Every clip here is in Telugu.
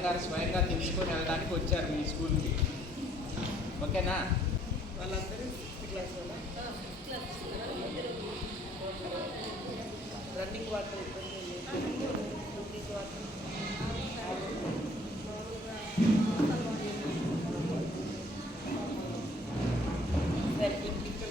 మేడం గారు స్వయంగా తెలుసుకొని వెళ్ళడానికి వచ్చారు మీ స్కూల్కి. ఓకేనా? వాళ్ళందరూ రన్నింగ్ వాటర్ రన్నింగ్ వాటర్. సరే ఇక్కడ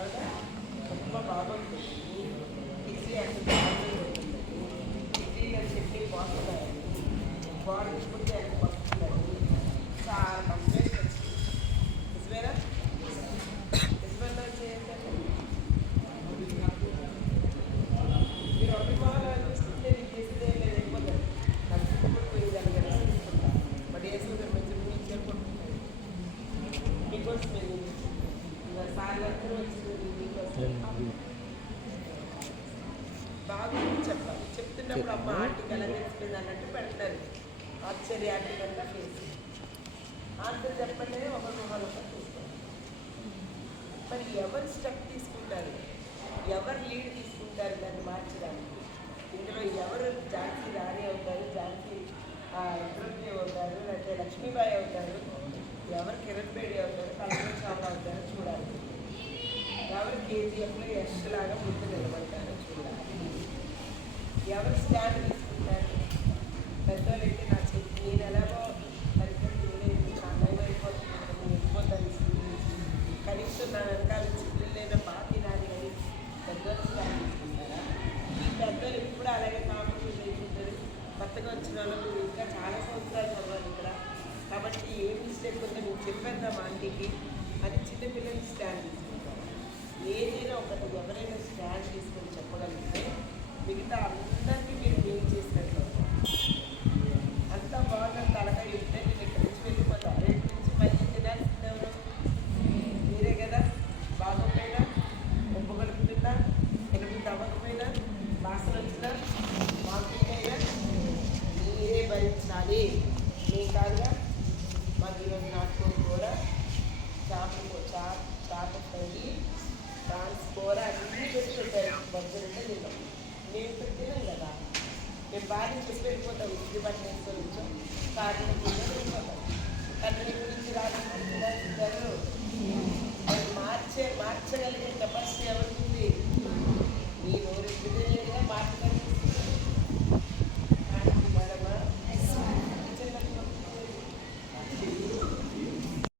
Thank you. బాగా చెప్పాలి చెప్తున్నప్పుడు అమ్మ ఆంటీకి ఎలా తెలిసిపోయింది అన్నట్టు పెడతారు ఆశ్చర్య ఆంటీ కన్నా ఫేస్ ఆన్సర్ చెప్పండి ఒకరి ఒకరు చూస్తారు మరి ఎవరు స్టెప్ తీసుకుంటారు ఎవరు లీడ్ తీసుకుంటారు దాన్ని మార్చడానికి ఇందులో ఎవరు ఝాన్సీ రాణి అవుతారు ఝాన్సీ రుద్రప్రి అవుతారు లేకపోతే లక్ష్మీబాయి అవుతారు ఎవరు కిరణ్ బేడి అవుతారు కల్పన చావ్లా అవుతారు చూడాలి ఎవరు కేజీఎఫ్లో ఎస్ లాగా ముందు నిలబడ్డారో చూడాలి. ఎవరు స్టాండ్ తీసుకుంటారు? పెద్దోళ్ళు అయితే నా చెప్పి నేను ఎలాగో సరిగ్గా తినలేదు నా అయిపోతుంది నేను వెళ్ళిపోతాను కనీసం నా వెనకాల చిల్లులైనా బాగా తినాలి అని పెద్దోళ్ళు స్టాండ్ తీసుకుంటారా? ఈ పెద్దోళ్ళు ఎప్పుడు అలాగే కామెంట్లు చేసుకుంటారు కొత్తగా వచ్చిన వాళ్ళు ఇంకా చాలా సంవత్సరాలు చదవాలి ఇక్కడ. కాబట్టి ఏ మిస్టేక్ ఉందో నేను చెప్పేద్దాం ఆంటీకి అది చిన్నపిల్లలు స్టాండ్ తీసుకుంటారు. ఏదైనా ఒకటి ఎవరైనా స్టాండ్ తీసుకొని చెప్పగలిగితే మిగతా అందరికీ మీరు డీల్ చేసినట్లు. అంతా బాగా తలకాయ ఉంటే నేను ఇక్కడి నుంచి వెళ్ళిపోతా. రేపు నుంచి మళ్ళీ తినాల్సింది ఎవరు మీరే కదా? బాగోపోయినా? ఉప్పు కలుపుతున్నా ఎనిమిది అవ్వకపోయినా? వాసన వచ్చినా? మాకైనా మీరే భరించాలి. మీ కాదుగా? మాకు ఈరోజు కూడా కూర చేప మేము బాగా చెప్పి వెళ్ళిపోతాం ఇంటి బట్టి వేసుకొని వచ్చాం కారణం గురించి రాజు